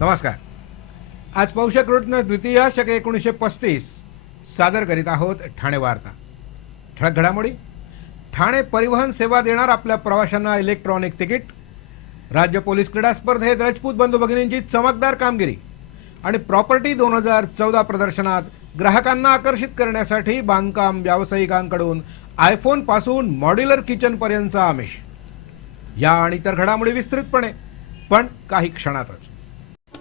नमस्कार. आज पौषक द्वितीय शक एकोणीसशे पस्तीस सादर करीत आहोत ठाणे वार्ता. ठळक घडामोडी. ठाणे परिवहन सेवा देणार आपल्या प्रवाशांना इलेक्ट्रॉनिक तिकीट राज्य पोलीस क्रीडा स्पर्धेत राजपूत बंधू भगिनींची चमकदार कामगिरी. आणि प्रॉपर्टी दोन हजार चौदा प्रदर्शनात ग्राहकांना आकर्षित करण्यासाठी बांधकाम व्यावसायिकांकडून आयफोनपासून मॉड्युलर किचन पर्यंतचा आमिष. या आणि इतर घडामोडी विस्तृतपणे पण काही क्षणातच.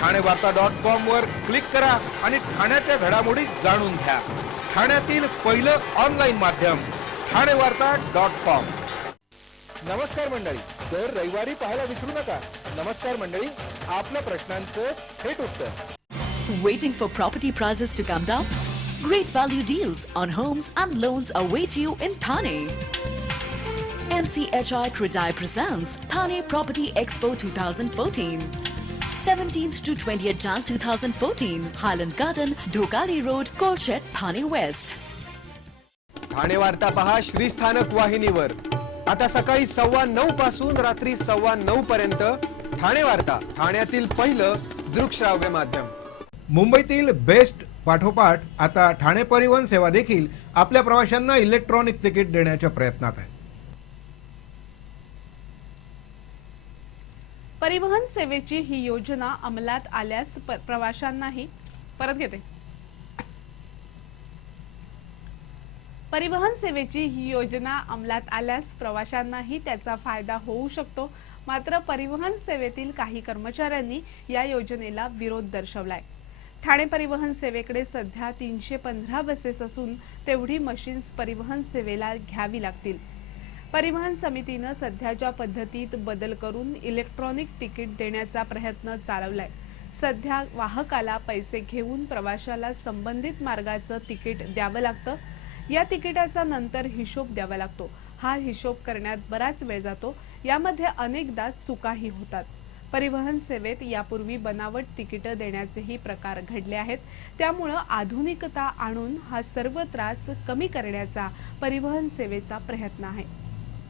ठाणे वार्ता डॉट कॉम वर क्लिक करा आणि ठाण्याच्या घडामोडी जाणून घ्या. ठाण्यातील पहिलं ऑनलाईन माध्यम ठाणे वार्ता डॉट कॉम नमस्कार मंडळी. दर रविवारी पाहायला विसरू नका. नमस्कार मंडळी आपल्या प्रश्नांच थेट उत्तर. Waiting for property prices to come down great value deal on homes and loans await you in Thane NCHI Credit Presents Thane Property Expo 2014 17th to 20th Jan 2014, Highland Garden, Dhokari Road, Kolshet, Thane West. Thane Varta पहा श्रीस्थानक वाहिनीवर. आता सकाळी सव्वा नऊ पासून रात्री सव्वा नऊ पर्यंत ठाणे वार्ता ठाण्यातील पहिलं दृकश्राव्य माध्यम. मुंबईतील बेस्ट पाठोपाठ आता ठाणे परिवहन सेवा देखील आपल्या प्रवाशांना इलेक्ट्रॉनिक तिकीट देण्याच्या प्रयत्नात आहे. परिवहन सेवेची ही योजना अंमलात आल्यास प- प्रवाशांनाही परत घेते. परिवहन सेवेची ही योजना अंमलात आल्यास प्रवाशांनाही त्याचा फायदा होऊ शकतो. मात्र परिवहन सेवेतील काही कर्मचाऱ्यांनी या योजनेला विरोध दर्शवलाय. ठाणे परिवहन सेवेकडे सध्या तीनशे पंधरा बसेस असून तेवढी मशीन्स परिवहन सेवेला घ्यावी लागतील. परिवहन समितीनं सध्याच्या पद्धतीत बदल करून इलेक्ट्रॉनिक तिकीट देण्याचा प्रयत्न चालवलाय. सध्या वाहकाला पैसे घेऊन प्रवाशाला संबंधित मार्गाचं तिकीट द्यावं लागतं. या तिकिटाचा नंतर हिशोब द्यावा लागतो. हा हिशोब करण्यात बराच वेळ जातो. यामध्ये अनेकदा चुकाही होतात. परिवहन सेवेत यापूर्वी बनावट तिकीटं देण्याचेही प्रकार घडले आहेत. त्यामुळं आधुनिकता आणून हा सर्व त्रास कमी करण्याचा परिवहन सेवेचा प्रयत्न आहे.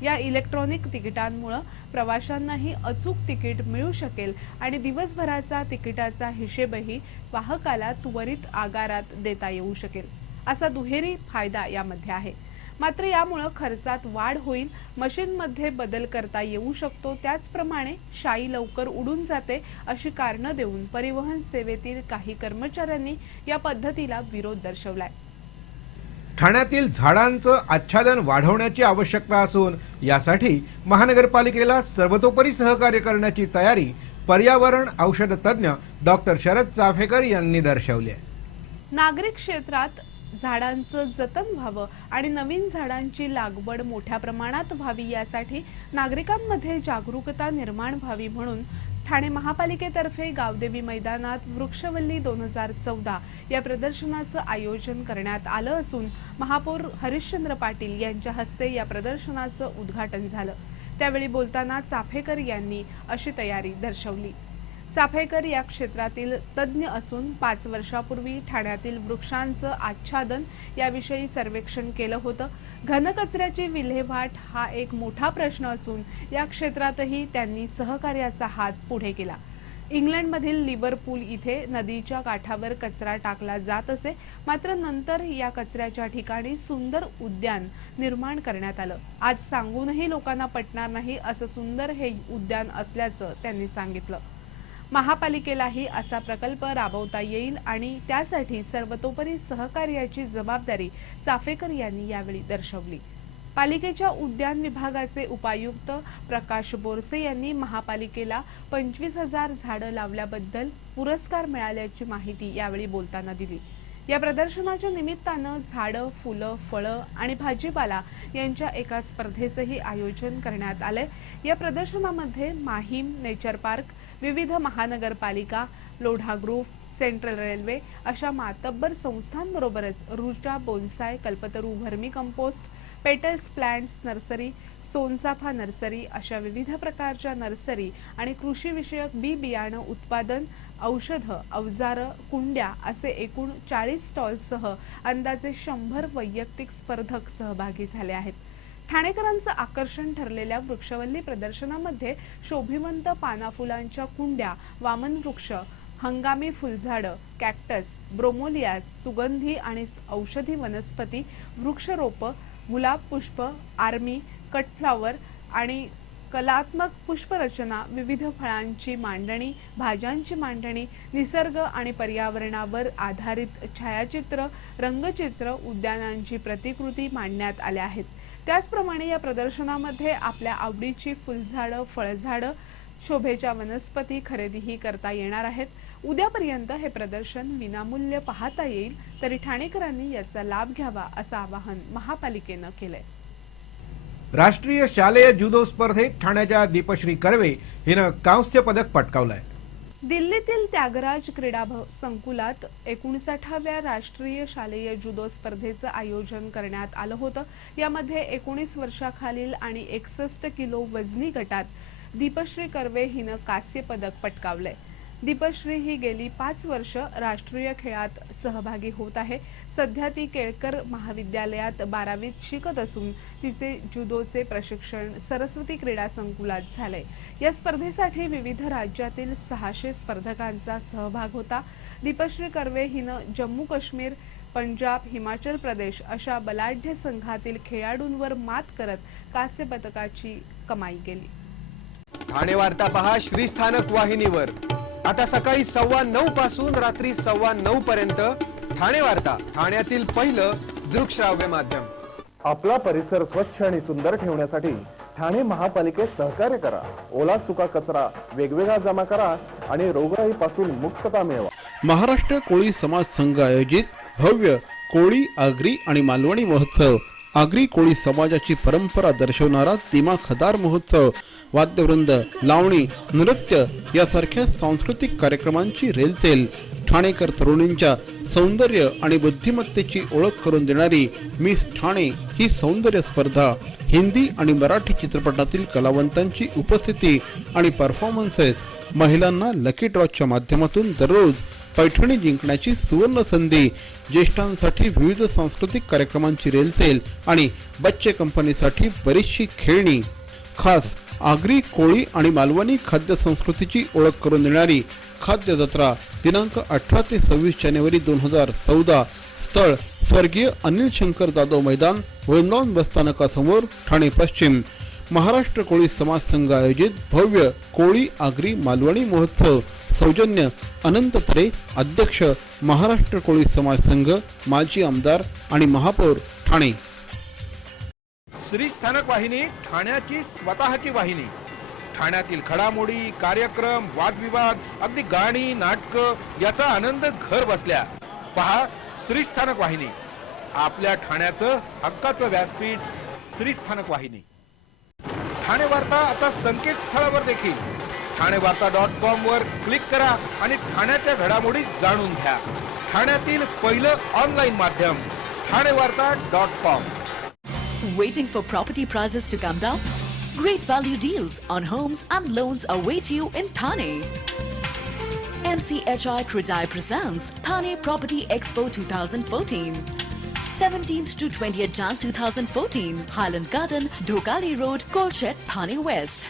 या इलेक्ट्रॉनिक तिकिटांमुळं प्रवाशांनाही अचूक तिकीट मिळू शकेल आणि दिवसभराचा तिकिटाचा हिशेबही वाहकाला त्वरित आगारात देता येऊ शकेल. असा दुहेरी फायदा यामध्ये आहे. मात्र यामुळं खर्चात वाढ होईल मशीनमध्ये बदल करता येऊ शकतो त्याचप्रमाणे शाई लवकर उडून जाते अशी कारणं देऊन परिवहन सेवेतील काही कर्मचाऱ्यांनी या पद्धतीला विरोध दर्शवलाय. ठाण्यातील झाडांचं आच्छादन वाढवण्याची आवश्यकता असून यासाठी महानगरपालिकेला सर्वतोपरी सहकार्य करण्याची तयारी पर्यावरण औषध तज्ज्ञ डॉक्टर शरद चाफेकर यांनी दर्शवली आहे. नागरिक क्षेत्रात झाडांचं जतन व्हावं आणि नवीन झाडांची लागवड मोठ्या प्रमाणात व्हावी यासाठी नागरिकांमध्ये जागरूकता निर्माण व्हावी म्हणून ठाणे महापालिकेतर्फे गावदेवी मैदानात वृक्षवल्ली दोन हजार चौदा या प्रदर्शनाचं आयोजन करण्यात आलं असून महापौर हरिश्चंद्र पाटील यांच्या हस्ते या प्रदर्शनाचं उद्घाटन झालं. त्यावेळी बोलताना चाफेकर यांनी अशी तयारी दर्शवली. चाफेकर या क्षेत्रातील तज्ज्ञ असून पाच वर्षापूर्वी ठाण्यातील वृक्षांचं आच्छादन याविषयी सर्वेक्षण केलं होतं. घनकचऱ्याची विल्हेवाट हा एक मोठा प्रश्न असून या क्षेत्रातही त्यांनी सहकार्याचा हात पुढे केला. इंग्लंडमधील लिव्हरपूल इथे नदीच्या काठावर कचरा टाकला जात असे मात्र नंतर या कचऱ्याच्या ठिकाणी सुंदर उद्यान निर्माण करण्यात आलं. आज सांगूनही लोकांना पटणार नाही असं सुंदर हे उद्यान असल्याचं त्यांनी सांगितलं. महापालिकेलाही असा प्रकल्प राबवता येईल आणि त्यासाठी सर्वतोपरी सहकार्याची जबाबदारी चाफेकर यांनी यावेळी दर्शवली. पालिकेच्या उद्यान विभागाचे उपायुक्त प्रकाश बोरसे यांनी महापालिकेला पंचवीस हजार झाडं लावल्याबद्दल पुरस्कार मिळाल्याची माहिती यावेळी बोलताना दिली. या प्रदर्शनाच्या निमित्तानं झाडं फुलं फळं आणि भाजीपाला यांच्या एका स्पर्धेचंही आयोजन करण्यात आलंय. या प्रदर्शनामध्ये माहीम नेचर पार्क विविध महानगरपालिका लोढा ग्रुप सेंट्रल रेल्वे अशा मातब्बर संस्थांबरोबरच Rucha bonsai Kalpataru vermi compost petals plants nursery Sonchafa nursery अशा विविध प्रकारच्या नर्सरी आणि कृषीविषयक बी बियाणं उत्पादन औषधं अवजारं कुंड्या असे एकूण चाळीस स्टॉल्ससह अंदाजे शंभर वैयक्तिक स्पर्धक सहभागी झाले आहेत. ठाणेकरांचं आकर्षण ठरलेल्या वृक्षवल्ली प्रदर्शनामध्ये शोभिवंत पानाफुलांच्या कुंड्या वामन वृक्ष हंगामी फुलझाडं कॅक्टस ब्रोमोलियास सुगंधी आणि औषधी वनस्पती वृक्षरोपं गुलाब पुष्प आर्मी कटफ्लॉवर आणि कलात्मक पुष्परचना विविध फळांची मांडणी भाज्यांची मांडणी निसर्ग आणि पर्यावरणावर आधारित छायाचित्र रंगचित्र उद्यानांची प्रतिकृती मांडण्यात आल्या आहेत. त्याचप्रमाणे या प्रदर्शनामध्ये आपल्या आवडीची फुलझाडं फळझाडं शोभेच्या वनस्पती खरेदीही करता येणार आहेत. उद्यापर्यंत हे प्रदर्शन विनामूल्य पाहता येईल. तरी ठाणेकरांनी याचा लाभ घ्यावा असं आवाहन महापालिकेनं केलंय. राष्ट्रीय शालेय जुदो स्पर्धेत ठाण्याच्या दीपश्री कर्वे हिनं कांस्य पदक पटकावलंय. दिल्लीतील त्यागराज क्रीडा संकुलात एकोणसाठाव्या राष्ट्रीय शालेय जुदो स्पर्धेचं आयोजन करण्यात आलं होतं. यामध्ये एकोणीस वर्षाखालील आणि एकसष्ट किलो वजनी गटात दीपश्री कर्वे हिनं कांस्य पदक पटकावलंय. दीपश्री ही गेली पाच वर्ष राष्ट्रीय खेळात सहभागी होत आहे. सध्या ती केळकर महाविद्यालयात बारावीत शिकत असून तिचे जुदोचे प्रशिक्षण सरस्वती क्रीडा संकुलात झाले या स्पर्धेसाठी विविध राज्यातील सहाशे स्पर्धकांचा सहभाग होता. दीपश्री कर्वे हिनं जम्मू काश्मीर पंजाब हिमाचल प्रदेश अशा बलाढ्य संघातील खेळाडूंवर मात करत कांस्य पदकाची कमाई केली. ठाणे वार्ता पहा श्रीस्थानक वाहिनीवर. आता सकाळी सव्वा नऊ पासून रात्री सव्वा नऊ पर्यंत ठाणे वार्ता ठाण्यातील पहिलं दृकश्राव्य माध्यम. आपला परिसर स्वच्छ आणि सुंदर ठेवण्यासाठी ठाणे महापालिकेत सहकार्य करा. ओला सुका कचरा वेगवेगळा जमा करा आणि रोगराईपासून मुक्तता मिळवा. महाराष्ट्र कोळी समाज संघ आयोजित भव्य कोळी आगरी आणि मालवणी महोत्सव आगरी कोळी समाजाची परंपरा दर्शवणारा तिमा खदार महोत्सव वाद्यवृंद लावणी नृत्य यासारख्या सांस्कृतिक कार्यक्रमांची रेलचेल ठाणेकर तरुणींच्या सौंदर्य आणि बुद्धिमत्तेची ओळख करून देणारी मिस ठाणे ही सौंदर्य स्पर्धा हिंदी आणि मराठी चित्रपटातील कलावंतांची उपस्थिती आणि परफॉर्मन्सेस महिलांना लकी ड्रॉच्या माध्यमातून दररोज पैठणी जिंकण्याची सुवर्ण संधी. ज्येष्ठांसाठी विविध सांस्कृतिक कार्यक्रमांची रेलसेल आणि बच्चे कंपनीसाठी बरीचशी खेळणी. खास आगरी कोळी आणि मालवणी खाद्य संस्कृतीची ओळख करून देणारी खाद्य जत्रा दिनांक अठरा ते सव्वीस जानेवारी दोन हजार चौदा. स्थळ स्वर्गीय अनिल शंकर जाधव मैदान वृंदावन बसस्थानकासमोर ठाणे पश्चिम. महाराष्ट्र कोळी समाज संघ आयोजित भव्य कोळी आगरी मालवणी महोत्सव. सौजन्य अनंत तरे अध्यक्ष महाराष्ट्र कोळी समाज संघ माजी आमदार आणि महापौर ठाणे. श्री स्थानक वाहिनी ठाण्याची स्वतःची वाहिनी. ठाण्यातील घडामोडी कार्यक्रम वादविवाद अगदी गाणी नाटक याचा आनंद घर बसल्या. पहा श्री स्थानक वाहिनी. आपल्या ठाण्याचं हक्काचं व्यासपीठ श्री स्थानक वाहिनी. ठाणे वार्ता आता संकेतस्थळावर देखील. ठाणे वार्ता डॉट कॉम वर क्लिक करा आणि ठाण्याच्या घडामोडी जाणून घ्या ठाण्यातील पहिलं ऑनलाईन माध्यम Thane Varta dot com Waiting for property prices to come down? Great value deals on homes and loans await you in Thane. NCHI Credai presents Thane Property Expo 2014. 17th to 20th Jan 2014, Highland Garden, Dhokali Road, Kolshet, Thane West.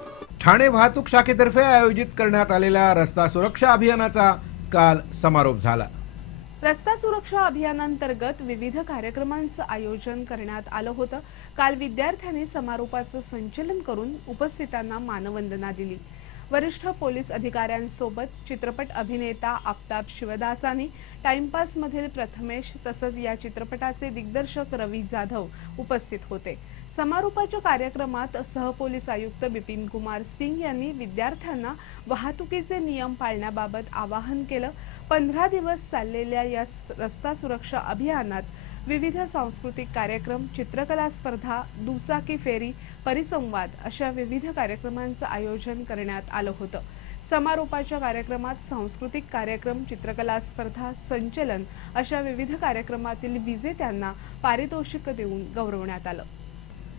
Thane वाहतूक शाखेतर्फे आयोजित करण्यात आलेल्या रस्ता सुरक्षा अभियानाचा काल समारोप झाला. रस्ता सुरक्षा अभियानांतर्गत विविध कार्यक्रमांचं आयोजन करण्यात आलं होतं. काल विद्यार्थ्यांनी समारोपाचं संचलन करून उपस्थितांना मानवंदना दिली. वरिष्ठ पोलीस अधिकाऱ्यांसोबत चित्रपट अभिनेता आफताब शिवदासानी टाइमपास मधील प्रथमेश तसंच या चित्रपटाचे दिग्दर्शक रवी जाधव उपस्थित होते. समारोपाच्या कार्यक्रमात सहपोलीस आयुक्त बिपिन कुमार सिंग यांनी विद्यार्थ्यांना वाहतुकीचे नियम पाळण्याबाबत आवाहन केलं. पंधरा दिवस चाललेल्या या स- रस्ता सुरक्षा अभियानात विविध सांस्कृतिक कार्यक्रम चित्रकला स्पर्धा दुचाकी फेरी परिसंवाद अशा विविध कार्यक्रमांचं आयोजन करण्यात आलं होतं. समारोपाच्या कार्यक्रमात सांस्कृतिक कार्यक्रम चित्रकला स्पर्धा संचलन अशा विविध कार्यक्रमातील विजेत्यांना पारितोषिक देऊन गौरवण्यात आलं.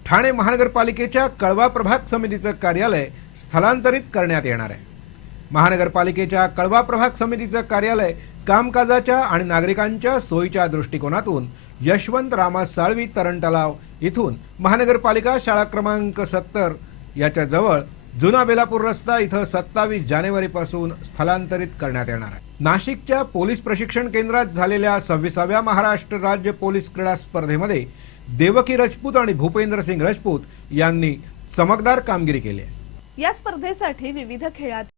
ठाणे महानगरपालिकेच्या कळवा प्रभाग समितीचं कार्यालय स्थलांतरित करण्यात येणार आहे. महानगरपालिकेच्या कळवा प्रभाग समितीचं कार्यालय कामकाजाच्या आणि नागरिकांच्या सोयीच्या दृष्टिकोनातून यशवंत रामा साळवी तरण तलाव इथून महानगरपालिका शाळा क्रमांक सत्तर याच्या जवळ जुना बेलापूर रस्ता इथं सत्तावीस जानेवारीपासून स्थलांतरित करण्यात येणार आहे. नाशिकच्या पोलीस प्रशिक्षण केंद्रात झालेल्या सव्वीसाव्या महाराष्ट्र राज्य पोलीस क्रीडा स्पर्धेमध्ये देवकी राजपूत आणि भूपेंद्र सिंग राजपूत यांनी चमकदार कामगिरी केली आहे. या स्पर्धेसाठी विविध खेळात